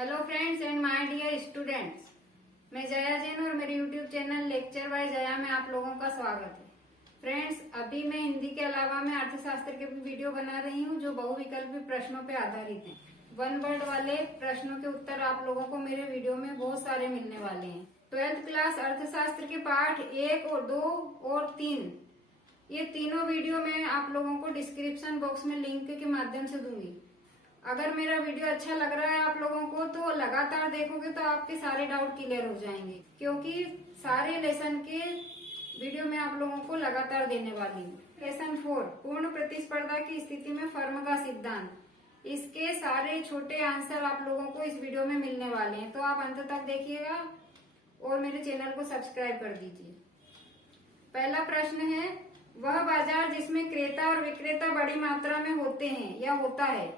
Hello friends and my dear students, मैं जया जैन और मेरे YouTube channel lecture by Jaya में आप लोगों का स्वागत है। फ्रेंड्स, अभी मैं हिंदी के अलावा मैं अर्थशास्त्र के भी वीडियो बना रही हूँ जो बहुविकल्पी प्रश्नों पे आधारित हैं। वन वर्ड वाले प्रश्नों के उत्तर आप लोगों को मेरे वीडियो में बहुत सारे मिलने वाले हैं। 12th क्लास अर्थशास्त्र के पाठ 1 और 2 और 3, ये तीनों वीडियो मैं आप लोगों को डिस्क्रिप्शन बॉक्स में लिंक के माध्यम से दूंगी। अगर मेरा वीडियो अच्छा लग रहा है आप लोगों को तो लगातार देखोगे तो आपके सारे डाउट क्लियर हो जाएंगे, क्योंकि सारे लेसन के वीडियो मैं आप लोगों को लगातार देने वाली हूँ। लेसन 4, पूर्ण प्रतिस्पर्धा की स्थिति में फर्म का सिद्धांत, इसके सारे छोटे आंसर आप लोगों को इस वीडियो में मिलने वाले हैं, तो आप अंत तक देखिएगा और मेरे चैनल को सब्सक्राइब कर दीजिए। पहला प्रश्न है, वह बाजार जिसमें क्रेता और विक्रेता बड़ी मात्रा में होते हैं या होता है।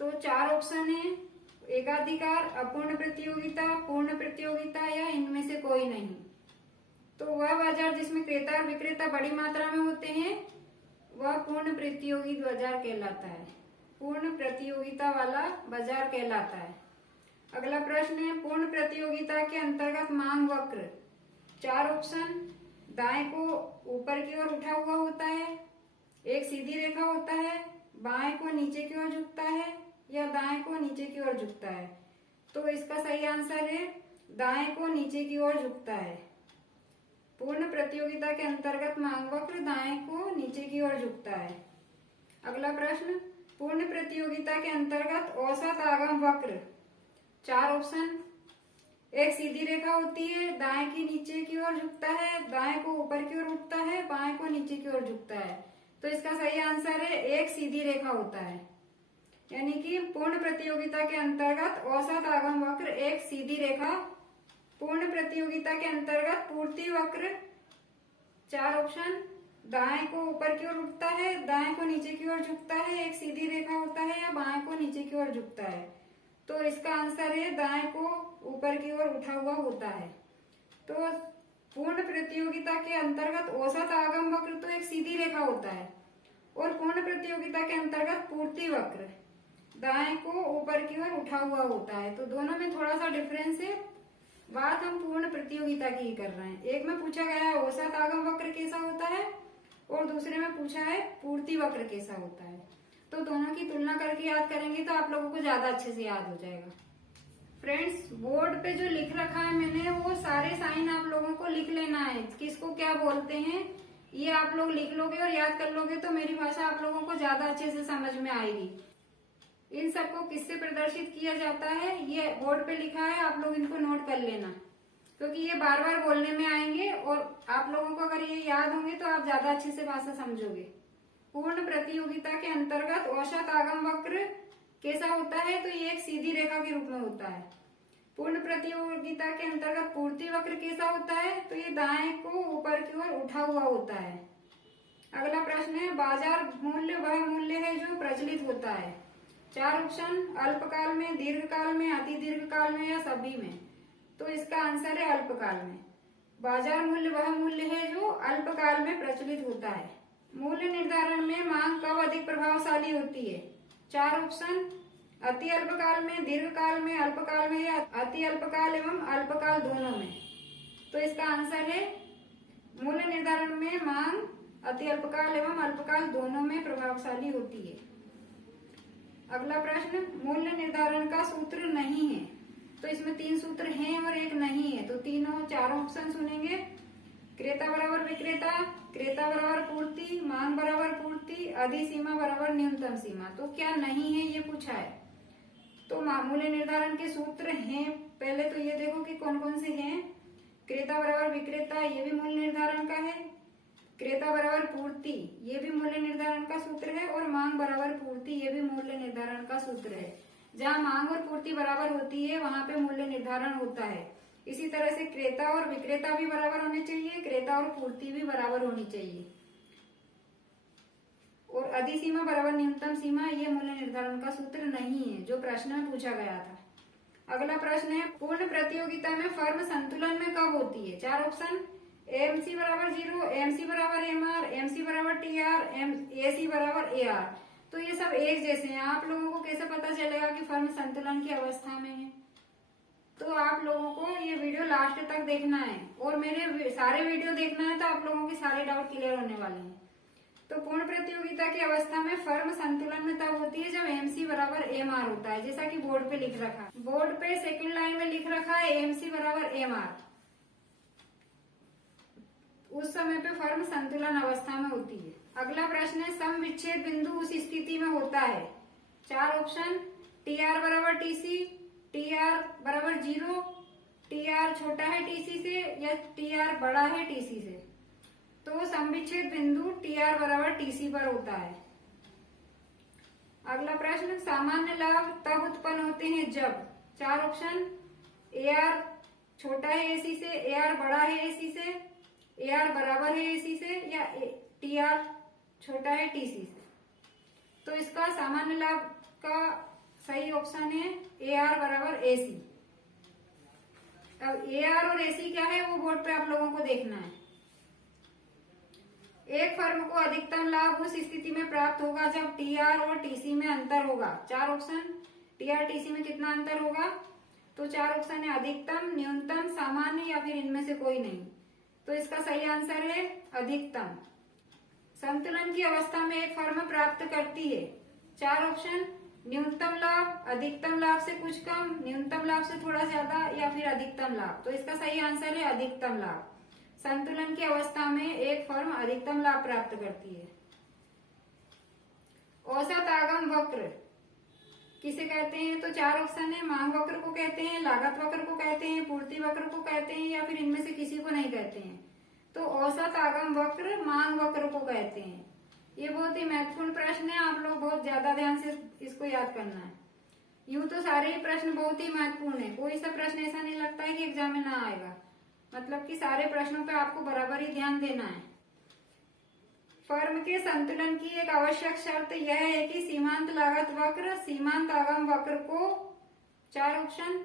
तो 4 ऑप्शन है, एकाधिकार, अपूर्ण प्रतियोगिता, पूर्ण प्रतियोगिता या इनमें से कोई नहीं। तो वह बाजार जिसमें क्रेता और विक्रेता बड़ी मात्रा में होते हैं वह पूर्ण प्रतियोगी बाजार कहलाता है, पूर्ण प्रतियोगिता वाला बाजार कहलाता है। अगला प्रश्न है, पूर्ण प्रतियोगिता के अंतर्गत मांग वक्र, 4 ऑप्शन, दाएं को ऊपर की ओर उठा हुआ होता है, एक सीधी रेखा होता है, बाएं को नीचे की ओर झुकता है या दाएं को नीचे की ओर झुकता है। तो इसका सही आंसर है दाएं को नीचे की ओर झुकता है। पूर्ण प्रतियोगिता के अंतर्गत मांग वक्र दाएं को नीचे की ओर झुकता है। अगला प्रश्न, पूर्ण प्रतियोगिता के अंतर्गत औसत आगम वक्र, 4 ऑप्शन, एक सीधी रेखा होती है, दाएं की नीचे की ओर झुकता है, दाएं को ऊपर की ओर उठता है, बाएं को नीचे की ओर झुकता है। तो इसका सही आंसर है एक सीधी रेखा होता है, यानी कि पूर्ण प्रतियोगिता के अंतर्गत औसत आगम वक्र एक सीधी रेखा। पूर्ण प्रतियोगिता के अंतर्गत पूर्ति वक्र, 4 ऑप्शन, दाएं को ऊपर की ओर उठता है, दाएं को नीचे की ओर झुकता है, एक सीधी रेखा होता है या बाएं को नीचे की ओर झुकता है। तो इसका आंसर है दाएं को ऊपर की ओर उठा हुआ होता है। तो पूर्ण प्रतियोगिता के अंतर्गत औसत आगम वक्र तो एक सीधी रेखा होता है और पूर्ण प्रतियोगिता के अंतर्गत पूर्ति वक्र दाएं को ऊपर की ओर उठा हुआ होता है। तो दोनों में थोड़ा सा डिफरेंस है। बात हम पूर्ण प्रतियोगिता की ही कर रहे हैं। एक में पूछा गया है औसत आगम वक्र कैसा होता है और दूसरे में पूछा है पूर्ति वक्र कैसा होता है। तो दोनों की तुलना करके याद करेंगे तो आप लोगों को ज्यादा अच्छे से याद हो जाएगा। फ्रेंड्स, बोर्ड पे जो लिख रखा है मैंने वो सारे साइन आप लोगों को लिख लेना है, किसको क्या बोलते हैं ये आप लोग लिख लोगे और याद कर लोगे तो मेरी भाषा आप लोगों को ज्यादा अच्छे से समझ में आएगी। इन सबको किससे प्रदर्शित किया जाता है ये बोर्ड पे लिखा है, आप लोग इनको नोट कर लेना, क्योंकि ये बार बार बोलने में आएंगे और आप लोगों को अगर ये याद होंगे तो आप ज्यादा अच्छे से भाषा समझोगे। पूर्ण प्रतियोगिता के अंतर्गत औसत आगम वक्र कैसा होता है, तो ये एक सीधी रेखा के रूप में होता है। पूर्ण प्रतियोगिता के अंतर्गत पूर्ति वक्र कैसा होता है, तो ये दाएं को ऊपर की ओर उठा हुआ होता है। अगला प्रश्न है, बाजार मूल्य वह मूल्य है जो प्रचलित होता है, 4 ऑप्शन, अल्पकाल में, दीर्घकाल में, अति दीर्घकाल में या सभी में। तो इसका आंसर है अल्पकाल में। बाजार मूल्य वह मूल्य है जो अल्पकाल में प्रचलित होता है। मूल्य निर्धारण में मांग कब अधिक प्रभावशाली होती है, 4 ऑप्शन, अति अल्पकाल में, दीर्घकाल में, अल्पकाल में या अति अल्पकाल एवं अल्पकाल दोनों में। तो इसका आंसर है मूल्य निर्धारण में मांग अति अल्पकाल एवं अल्पकाल दोनों में प्रभावशाली होती है। अगला प्रश्न, मूल्य निर्धारण का सूत्र नहीं है, तो इसमें 3 सूत्र हैं और एक नहीं है, तो चारों ऑप्शन सुनेंगे। क्रेता बराबर विक्रेता, क्रेता बराबर पूर्ति, मांग बराबर पूर्ति, अधिसीमा बराबर न्यूनतम सीमा। तो क्या नहीं है ये पूछा है। तो मूल्य निर्धारण के सूत्र हैं, पहले तो ये देखो कि कौन कौन से हैं। क्रेता बराबर विक्रेता ये भी मूल्य निर्धारण का है, क्रेता बराबर पूर्ति ये भी मूल्य निर्धारण का सूत्र है और मांग बराबर पूर्ति ये भी मूल्य निर्धारण का सूत्र है। जहाँ मांग और पूर्ति बराबर होती है वहां पे मूल्य निर्धारण होता है। इसी तरह से क्रेता और विक्रेता भी बराबर होने चाहिए, क्रेता और पूर्ति भी बराबर होनी चाहिए, और अधिसीमा बराबर न्यूनतम सीमा ये मूल्य निर्धारण का सूत्र नहीं है जो प्रश्न में पूछा गया था। अगला प्रश्न है, पूर्ण प्रतियोगिता में फर्म संतुलन में कब होती है, 4 ऑप्शन, एमसी बराबर 0, एमसी बराबर एमआर, एमसी बराबर टीआर, एसी बराबर एआर। तो ये सब एक जैसे हैं। आप लोगों को कैसे पता चलेगा कि फर्म संतुलन की अवस्था में है। तो आप लोगों को ये वीडियो लास्ट तक देखना है और मेरे सारे वीडियो देखना है, तो आप लोगों के सारे डाउट क्लियर होने वाले हैं। तो पूर्ण प्रतियोगिता की अवस्था में फर्म संतुलन में तब होती है जब एमसी बराबर एम आर होता है, जैसा कि बोर्ड पे लिख रखा है। बोर्ड पे सेकंड लाइन में लिख रखा है एमसी बराबर एम आर। उस समय पे फर्म संतुलन अवस्था में होती है। अगला प्रश्न है सम विच्छेद बिंदु उस स्थिति में होता है। 4 ऑप्शन, टी आर बराबर टीसी, टी आर बराबर 0, टी आर छोटा है टीसी से या टी आर बड़ा है टीसी से। तो समविच्छेद बिंदु टी आर बराबर टीसी पर होता है। अगला प्रश्न सामान्य लाभ तब उत्पन्न होते हैं जब 4 ऑप्शन, ए आर छोटा है एसी से, ए आर बड़ा है एसी से, ए आर बराबर है एसी से या टी आर छोटा है टीसी से। तो इसका सामान्य लाभ का सही ऑप्शन है ए आर बराबर एसी। अब ए आर और एसी क्या है वो बोर्ड पे आप लोगों को देखना है। एक फर्म को अधिकतम लाभ उस स्थिति में प्राप्त होगा जब टी आर और टीसी में अंतर होगा। 4 ऑप्शन, टी आर टीसी में कितना अंतर होगा। तो 4 ऑप्शन है अधिकतम, न्यूनतम, सामान्य या फिर इनमें से कोई नहीं। तो इसका सही आंसर है अधिकतम। संतुलन की अवस्था में एक फर्म प्राप्त करती है 4 ऑप्शन, न्यूनतम लाभ, अधिकतम लाभ से कुछ कम, न्यूनतम लाभ से थोड़ा ज्यादा या फिर अधिकतम लाभ। तो इसका सही आंसर है अधिकतम लाभ। संतुलन की अवस्था में एक फर्म अधिकतम लाभ प्राप्त करती है। औसत आगम वक्र किसे कहते हैं। तो 4 ऑप्शन है, मांग वक्र को कहते हैं, लागत वक्र को कहते हैं, पूर्ति वक्र को कहते हैं या फिर इनमें से किसी को नहीं कहते हैं। तो औसत आगम वक्र मांग वक्र को कहते हैं। ये बहुत ही महत्वपूर्ण प्रश्न है, आप लोग बहुत ज्यादा ध्यान से इसको याद करना है। यूं तो सारे ही प्रश्न बहुत ही महत्वपूर्ण है, कोई सा प्रश्न ऐसा नहीं लगता है कि एग्जाम में ना आएगा। मतलब कि सारे प्रश्नों पे आपको बराबर ही ध्यान देना है। फर्म के संतुलन की एक आवश्यक शर्त यह है कि सीमांत लागत वक्र सीमांत आगम वक्र को 4 ऑप्शन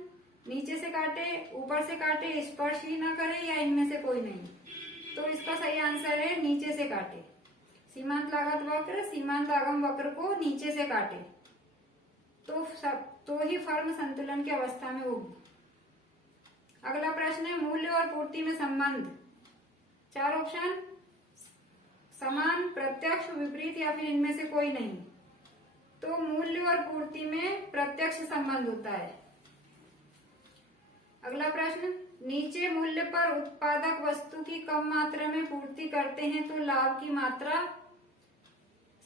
नीचे से काटे, ऊपर से काटे, स्पर्श ही ना करे या इनमें से कोई नहीं। तो इसका सही आंसर है नीचे से काटे। सीमांत लागत वक्र सीमांत आगम वक्र को नीचे से काटे तो ही फर्म संतुलन की अवस्था में होगी। अगला प्रश्न है मूल्य और पूर्ति में संबंध। 4 ऑप्शन समान, प्रत्यक्ष, विपरीत या फिर इनमें से कोई नहीं। तो मूल्य और पूर्ति में प्रत्यक्ष संबंध होता है। अगला प्रश्न नीचे मूल्य पर उत्पादक वस्तु की कम मात्रा में पूर्ति करते हैं तो लाभ की मात्रा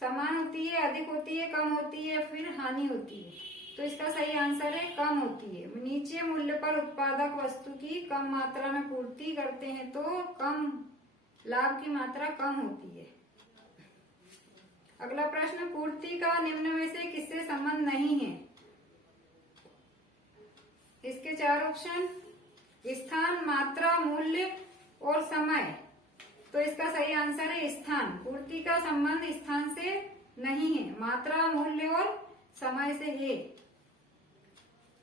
समान होती है, अधिक होती है, कम होती है, फिर हानि होती है। तो इसका सही आंसर है कम होती है। नीचे मूल्य पर उत्पादक वस्तु की कम मात्रा में पूर्ति करते हैं तो कम लाभ की मात्रा कम होती है। अगला प्रश्न पूर्ति का निम्न में से किससे संबंध नहीं है। इसके 4 ऑप्शन स्थान, मात्रा, मूल्य और समय। तो इसका सही आंसर है स्थान। पूर्ति का संबंध स्थान से नहीं है, मात्रा, मूल्य और समय से है।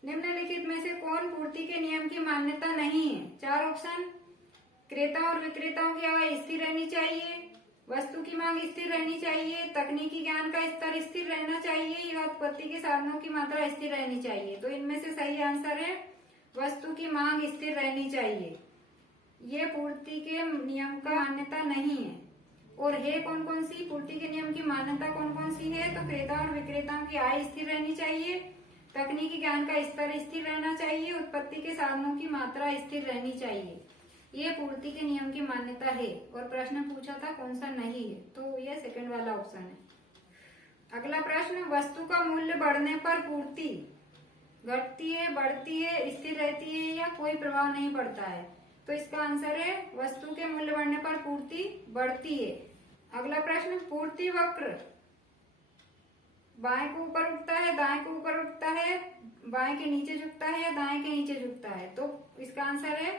निम्नलिखित में से कौन पूर्ति के नियम की मान्यता नहीं है। 4 ऑप्शन क्रेता और विक्रेताओं की आय स्थिर रहनी चाहिए, वस्तु की मांग स्थिर रहनी चाहिए, तकनीकी ज्ञान का स्तर स्थिर रहना चाहिए या उत्पत्ति के साधनों की मात्रा स्थिर रहनी चाहिए। तो इनमें से सही आंसर है वस्तु की मांग स्थिर रहनी चाहिए। ये पूर्ति के नियम का मान्यता नहीं है। और है कौन कौन सी पूर्ति के नियम की मान्यता कौन कौन सी है। तो क्रेता और विक्रेताओं की आय स्थिर रहनी चाहिए, तकनीकी ज्ञान का स्तर स्थिर रहना चाहिए, उत्पत्ति के साधनों की मात्रा स्थिर रहनी चाहिए। ये पूर्ति के नियम की मान्यता है। और प्रश्न पूछा था कौन सा नहीं है, तो ये सेकंड वाला ऑप्शन है। अगला प्रश्न वस्तु का मूल्य बढ़ने पर पूर्ति घटती है, बढ़ती है, स्थिर रहती है या कोई प्रभाव नहीं पड़ता है। तो इसका आंसर है वस्तु के मूल्य बढ़ने पर पूर्ति बढ़ती है। अगला प्रश्न पूर्ति वक्र बाएं को ऊपर उठता है, दाएं को ऊपर उठता है, बाएं के नीचे झुकता है या दाएं के नीचे झुकता है। तो इसका आंसर है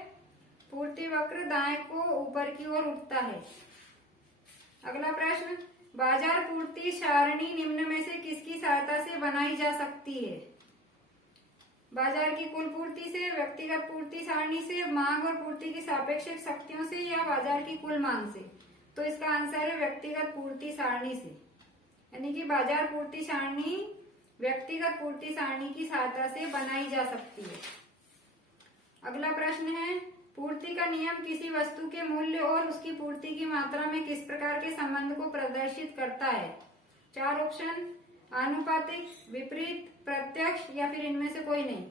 पूर्ति वक्र दाएं को ऊपर की ओर उठता है। अगला प्रश्न बाजार पूर्ति सारणी निम्न में से किसकी सहायता से बनाई जा सकती है। बाजार की कुल पूर्ति से, व्यक्तिगत पूर्ति सारणी से, मांग और पूर्ति की सापेक्षिक शक्तियों से या बाजार की कुल मांग से। तो इसका आंसर है व्यक्तिगत पूर्ति सारणी से। यानी कि बाजार पूर्ति सारणी व्यक्तिगत पूर्ति सारणी की सहायता से बनाई जा सकती है। अगला प्रश्न है, पूर्ति का नियम किसी वस्तु के मूल्य और उसकी पूर्ति की मात्रा में किस प्रकार के संबंध को प्रदर्शित करता है? 4 ऑप्शन, आनुपातिक, विपरीत, प्रत्यक्ष या फिर इनमें से कोई नहीं।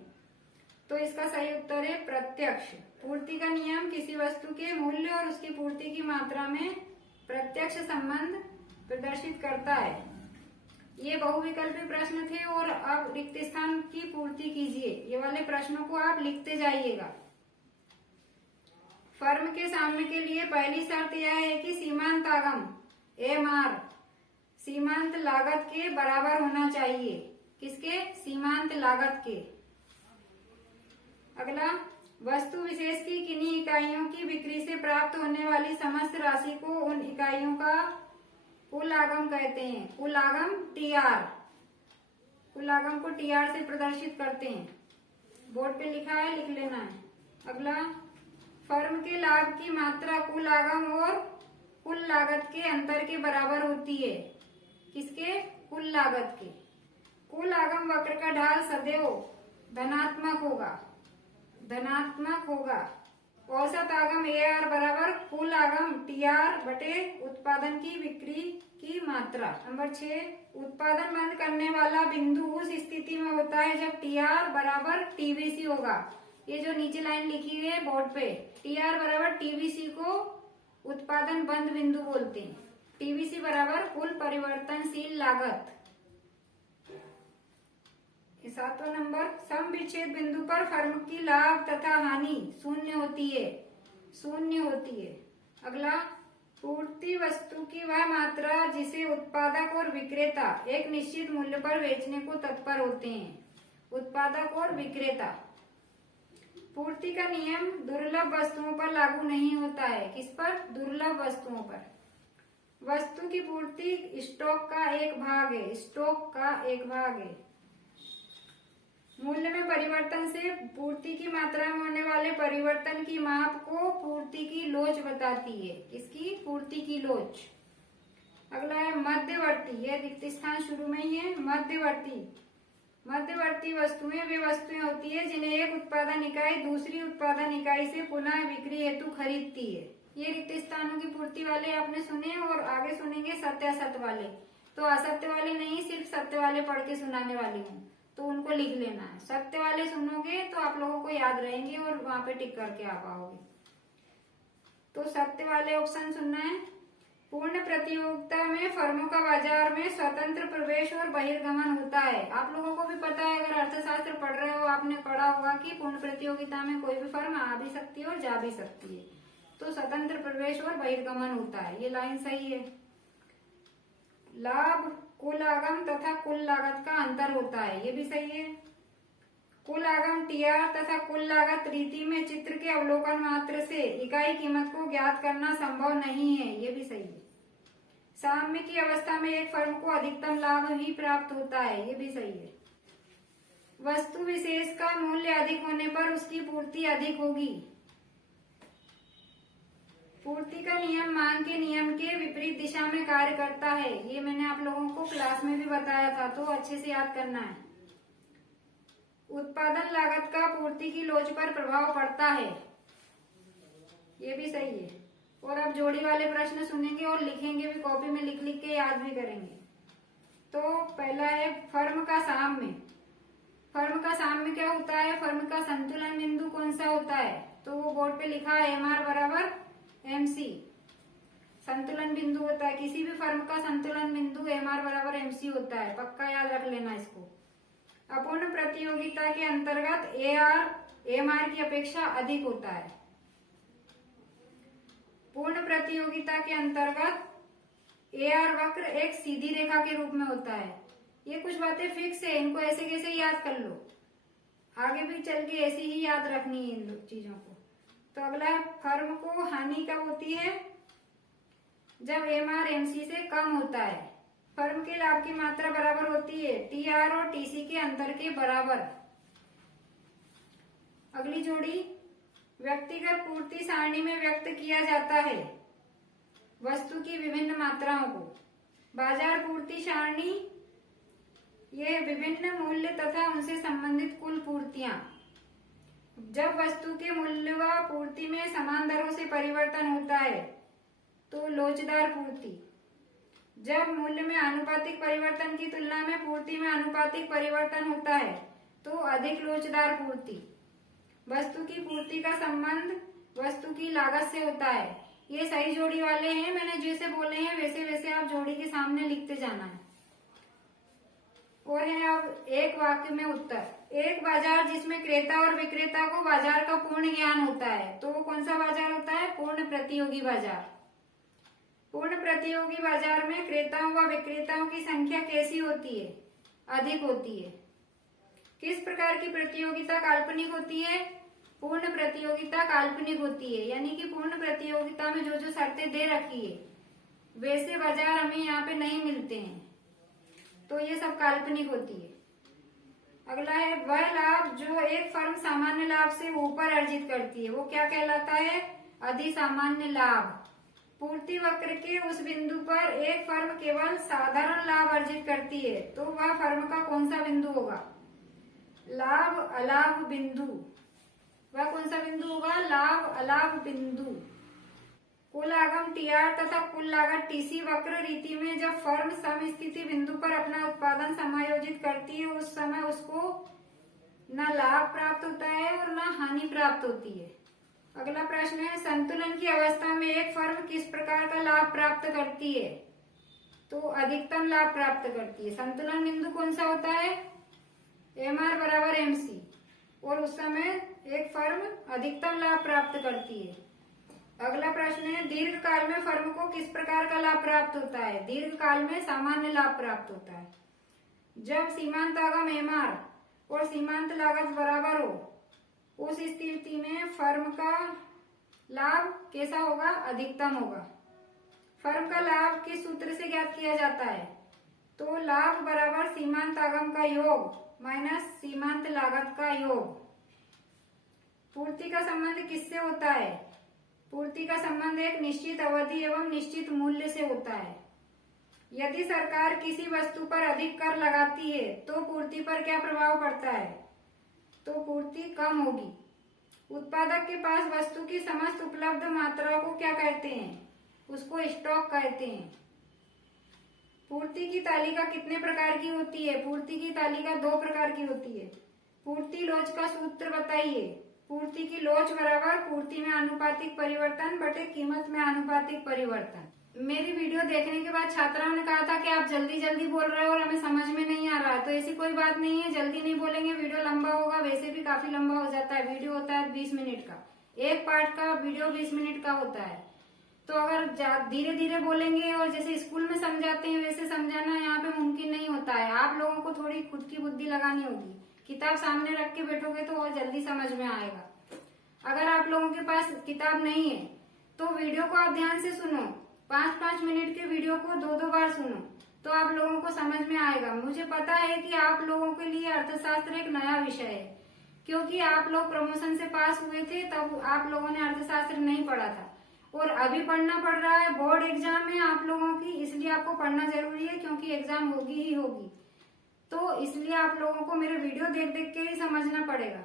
तो इसका सही उत्तर है प्रत्यक्ष। पूर्ति का नियम किसी वस्तु के मूल्य और उसकी पूर्ति की मात्रा में प्रत्यक्ष संबंध प्रदर्शित करता है। ये बहुविकल्पी प्रश्न थे और अब रिक्त स्थान की पूर्ति कीजिए। ये वाले प्रश्नों को आप लिखते जाइएगा। फर्म के साम्य के लिए पहली शर्त यह है कि सीमांत आगम एमआर सीमांत लागत के बराबर होना चाहिए। किसके? सीमांत लागत के। अगला, वस्तु विशेष की किन्हीं इकाइयों की बिक्री से प्राप्त होने वाली समस्त राशि को उन इकाइयों का कुल आगम कहते हैं। कुल आगम टीआर, कुल आगम को टीआर से प्रदर्शित करते हैं। बोर्ड पे लिखा है, लिख लेना है। अगला, फर्म के लाभ की मात्रा कुल आगम और कुल लागत के अंतर के बराबर होती है। किसके? कुल लागत के। कुल आगम वक्र का ढाल सदैव धनात्मक होगा, धनात्मक होगा। औसत आगम एआर बराबर कुल आगम टीआर बटे उत्पादन की बिक्री की मात्रा। नंबर 6, उत्पादन बंद करने वाला बिंदु उस स्थिति में होता है जब टीआर बराबर टीवीसी होगा। ये जो नीचे लाइन लिखी हुई है बोर्ड पे, टीआर बराबर टीवीसी को उत्पादन बंद बिंदु बोलते हैं। टीवीसी बराबर कुल परिवर्तनशील लागत। 7वां नंबर, सम विच्छेद बिंदु पर फर्म की लाभ तथा हानि शून्य होती है, शून्य होती है। अगला, पूर्ति वस्तु की वह मात्रा जिसे उत्पादक और विक्रेता एक निश्चित मूल्य पर बेचने को तत्पर होते हैं। उत्पादक और विक्रेता। पूर्ति का नियम दुर्लभ वस्तुओं पर लागू नहीं होता है। किस पर? दुर्लभ वस्तुओं पर। वस्तु की पूर्ति स्टॉक का एक भाग है, स्टॉक का एक भाग है। मूल्य में परिवर्तन से पूर्ति की मात्रा में होने वाले परिवर्तन की माप को पूर्ति की लोच बताती है। किसकी? पूर्ति की लोच। अगला है मध्यवर्ती। यह रिक्त स्थान शुरू में ही है। मध्यवर्ती, मध्यवर्ती वस्तुएं वे वस्तुएं होती है जिन्हें एक उत्पादन इकाई दूसरी उत्पादन इकाई से पुनः बिक्री हेतु खरीदती है। ये रिक्त स्थानों की पूर्ति वाले आपने सुने और आगे सुनेंगे सत्य असत्य वाले। तो असत्य वाले नहीं, सिर्फ सत्य वाले पढ़ के सुनाने वाली हूँ, तो उनको लिख लेना है। सत्य वाले सुनोगे तो आप लोगों को याद रहेंगे और वहां पे टिक करके आ पाओगे। तो सत्य वाले ऑप्शन सुनना है। पूर्ण प्रतियोगिता में फर्मों का बाजार में स्वतंत्र प्रवेश और बहिर्गमन होता है। आप लोगों को भी पता है, अगर अर्थशास्त्र पढ़ रहे हो आपने पढ़ा होगा कि पूर्ण प्रतियोगिता में कोई भी फर्म आ भी सकती है और जा भी सकती है। तो स्वतंत्र प्रवेश और बहिर्गमन होता है। ये लाइन सही है। लाभ कुल आगम तथा कुल लागत का अंतर होता है। ये भी सही है। कुल आगम टीआर तथा कुल लागत रीति में चित्र के अवलोकन मात्र से इकाई कीमत को ज्ञात करना संभव नहीं है। ये भी सही है। साम्य की अवस्था में एक फर्म को अधिकतम लाभ ही प्राप्त होता है। ये भी सही है। वस्तु विशेष का मूल्य अधिक होने पर उसकी पूर्ति अधिक होगी। पूर्ति का नियम मांग के नियम के विपरीत दिशा में कार्य करता है। ये मैंने आप लोगों को क्लास में भी बताया था, तो अच्छे से याद करना है। उत्पादन लागत का पूर्ति की लोच पर प्रभाव पड़ता है। ये भी सही है। और अब जोड़ी वाले प्रश्न सुनेंगे और लिखेंगे भी, कॉपी में लिख लिख के याद भी करेंगे। तो पहला है फर्म का साम्य। फर्म का साम्य क्या होता है? फर्म का संतुलन बिंदु कौन सा होता है? तो वो बोर्ड पे लिखा है एमआर बराबर एमसी। संतुलन बिंदु होता है किसी भी फर्म का संतुलन बिंदु एमआर बराबर एमसी होता है। पक्का याद रख लेना इसको। अपूर्ण प्रतियोगिता के अंतर्गत एआर एमआर की अपेक्षा अधिक होता है। पूर्ण प्रतियोगिता के अंतर्गत एआर वक्र एक सीधी रेखा के रूप में होता है। ये कुछ बातें फिक्स है, इनको ऐसे कैसे याद कर लो, आगे भी चल के ऐसे ही याद रखनी है इन चीजों को। तो अगला, फर्म को हानि कब होती है? जब एमआर एमसी से कम होता है। फर्म के लाभ की मात्रा बराबर होती है टीआर और टीसी के अंतर के बराबर। अगली जोड़ी, व्यक्तिगत पूर्ति सारणी में व्यक्त किया जाता है वस्तु की विभिन्न मात्राओं को। बाजार पूर्ति सारणी, ये विभिन्न मूल्य तथा उनसे संबंधित कुल पूर्तियां। जब वस्तु के मूल्य व पूर्ति में समान दरों से परिवर्तन होता है तो लोचदार पूर्ति। जब मूल्य में आनुपातिक परिवर्तन की तुलना में पूर्ति में आनुपातिक परिवर्तन होता है तो अधिक लोचदार पूर्ति। वस्तु की पूर्ति का संबंध वस्तु की लागत से होता है। ये सही जोड़ी वाले हैं, मैंने जैसे बोले हैं वैसे वैसे आप जोड़ी के सामने लिखते जाना है। और है अब एक वाक्य में उत्तर। एक बाजार जिसमें क्रेता और विक्रेता को बाजार का पूर्ण ज्ञान होता है तो वो कौन सा बाजार होता है? पूर्ण प्रतियोगी बाजार। पूर्ण प्रतियोगी बाजार में क्रेताओं व विक्रेताओं की संख्या कैसी होती है? अधिक होती है। किस प्रकार की प्रतियोगिता काल्पनिक होती है? पूर्ण प्रतियोगिता काल्पनिक होती है, यानी कि पूर्ण प्रतियोगिता में जो जो शर्तें दे रखी है वैसे बाजार हमें यहाँ पे नहीं मिलते हैं, तो ये सब काल्पनिक होती है। अगला है वह लाभ जो एक फर्म सामान्य लाभ से ऊपर अर्जित करती है, वो क्या कहलाता है? अधिसामान्य लाभ। पूर्ति वक्र के उस बिंदु पर एक फर्म केवल साधारण लाभ अर्जित करती है तो वह फर्म का कौन सा बिंदु होगा? लाभ अलाभ बिंदु। वह कौन सा बिंदु होगा? लाभ अलाभ बिंदु। कुल आगम टीआर तथा कुल लागत टीसी वक्र रीति में जब फर्म समस्थिति बिंदु पर अपना उत्पादन समायोजित करती है उस समय उसको न लाभ प्राप्त होता है और न हानि प्राप्त होती है। अगला प्रश्न है संतुलन की अवस्था में एक फर्म किस प्रकार का लाभ प्राप्त करती है? तो अधिकतम लाभ प्राप्त करती है। संतुलन बिंदु कौन सा होता है? MR बराबर MC, और उस समय एक फर्म अधिकतम लाभ प्राप्त करती है। अगला प्रश्न है दीर्घ काल में फर्म को किस प्रकार का लाभ प्राप्त होता है? दीर्घ काल में सामान्य लाभ प्राप्त होता है। जब सीमांत आगम MR और सीमांत लागत बराबर हो उस स्थिति में फर्म का लाभ कैसा होगा? अधिकतम होगा। फर्म का लाभ किस सूत्र से ज्ञात किया जाता है? तो लाभ बराबर सीमांत आगम का योग माइनस सीमांत लागत का योग। पूर्ति का संबंध किससे होता है? पूर्ति का संबंध एक निश्चित अवधि एवं निश्चित मूल्य से होता है। यदि सरकार किसी वस्तु पर अधिक कर लगाती है तो पूर्ति पर क्या प्रभाव पड़ता है? तो पूर्ति कम होगी। उत्पादक के पास वस्तु की समस्त उपलब्ध मात्रा को क्या कहते हैं? उसको स्टॉक कहते हैं। पूर्ति की तालिका कितने प्रकार की होती है? पूर्ति की तालिका 2 प्रकार की होती है। पूर्ति लोच का सूत्र बताइए। पूर्ति की लोच बराबर पूर्ति में आनुपातिक परिवर्तन बटे कीमत में आनुपातिक परिवर्तन। मेरी वीडियो देखने के बाद छात्राओं ने कहा था कि आप जल्दी जल्दी बोल रहे हो और हमें समझ में नहीं आ रहा है, तो ऐसी कोई बात नहीं है। जल्दी नहीं बोलेंगे वीडियो लंबा होगा, वैसे भी काफी लंबा हो जाता है। वीडियो होता है 20 मिनट का, एक पार्ट का वीडियो 20 मिनट का होता है। तो अगर धीरे धीरे बोलेंगे और जैसे स्कूल में समझाते हैं वैसे समझाना यहाँ पे मुमकिन नहीं होता है। आप लोगों को थोड़ी खुद की बुद्धि लगानी होगी। किताब सामने रख के बैठोगे तो और जल्दी समझ में आएगा। अगर आप लोगों के पास किताब नहीं है तो वीडियो को आप ध्यान से सुनो। 5-5 मिनट के वीडियो को 2-2 बार सुनो तो आप लोगों को समझ में आएगा। मुझे पता है कि आप लोगों के लिए अर्थशास्त्र एक नया विषय है, क्योंकि आप लोग प्रमोशन से पास हुए थे तब आप लोगों ने अर्थशास्त्र नहीं पढ़ा था और अभी पढ़ना पड़ रहा है। बोर्ड एग्जाम है आप लोगों की, इसलिए आपको पढ़ना जरूरी है क्योंकि एग्जाम होगी ही होगी। तो इसलिए आप लोगों को मेरे वीडियो देख देख के ही समझना पड़ेगा।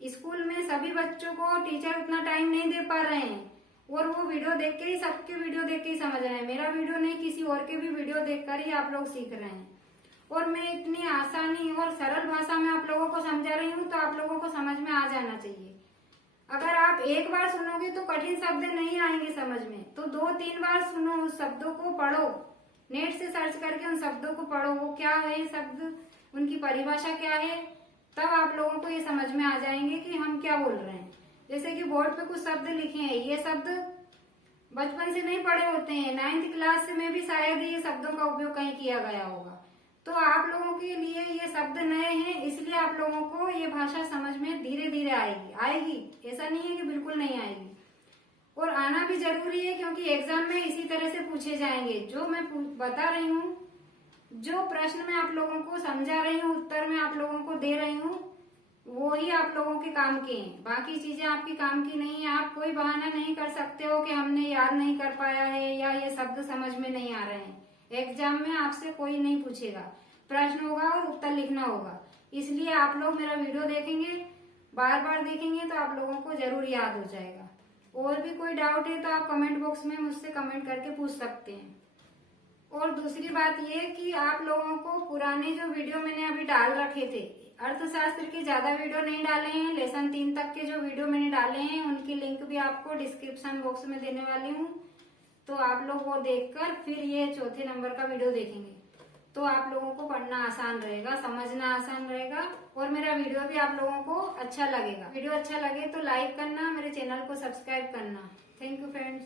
स्कूल में सभी बच्चों को टीचर उतना टाइम नहीं दे पा रहे हैं और वो वीडियो देख के ही, सबके वीडियो देख के ही समझ रहे हैं। मेरा वीडियो नहीं, किसी और के भी वीडियो देखकर ही आप लोग सीख रहे हैं। और मैं इतनी आसानी और सरल भाषा में आप लोगों को समझा रही हूँ तो आप लोगों को समझ में आ जाना चाहिए। अगर आप एक बार सुनोगे तो कठिन शब्द नहीं आएंगे समझ में, तो 2-3 बार सुनो, उस शब्दों को पढ़ो, नेट से सर्च करके उन शब्दों को पढ़ो, वो क्या है शब्द, उनकी परिभाषा क्या है, तब आप लोगों को ये समझ में आ जाएंगे कि हम क्या बोल रहे हैं। जैसे कि बोर्ड पे कुछ शब्द लिखे हैं, ये शब्द बचपन से नहीं पढ़े होते हैं, 9th क्लास से में भी शायद ये शब्दों का उपयोग कहीं किया गया होगा। तो आप लोगों के लिए ये शब्द नए हैं, इसलिए आप लोगों को ये भाषा समझ में धीरे धीरे आएगी। ऐसा नहीं है कि बिल्कुल नहीं आएगी, और आना भी जरूरी है क्योंकि एग्जाम में इसी तरह से पूछे जाएंगे। जो मैं बता रही हूँ, जो प्रश्न मैं आप लोगों को समझा रही हूँ, उत्तर मैं आप लोगों को दे रही हूँ, वो ही आप लोगों के काम के हैं। बाकी चीजें आपकी काम की नहीं है। आप कोई बहाना नहीं कर सकते हो कि हमने याद नहीं कर पाया है या ये शब्द समझ में नहीं आ रहे हैं। एग्जाम में आपसे कोई नहीं पूछेगा, प्रश्न होगा और उत्तर लिखना होगा। इसलिए आप लोग मेरा वीडियो देखेंगे बार बार देखेंगे तो आप लोगों को जरूर याद हो जाएगा। और भी कोई डाउट है तो आप कमेंट बॉक्स में मुझसे कमेंट करके पूछ सकते हैं। और दूसरी बात ये कि आप लोगों को पुराने जो वीडियो मैंने अभी डाल रखे थे, अर्थशास्त्र के ज्यादा वीडियो नहीं डाले हैं, लेसन 3 तक के जो वीडियो मैंने डाले हैं उनकी लिंक भी आपको डिस्क्रिप्शन बॉक्स में देने वाली हूँ। तो आप लोग वो देखकर फिर ये चौथे नंबर का वीडियो देखेंगे तो आप लोगों को पढ़ना आसान रहेगा, समझना आसान रहेगा और मेरा वीडियो भी आप लोगों को अच्छा लगेगा। वीडियो अच्छा लगे तो लाइक करना, मेरे चैनल को सब्सक्राइब करना। Thank you friends.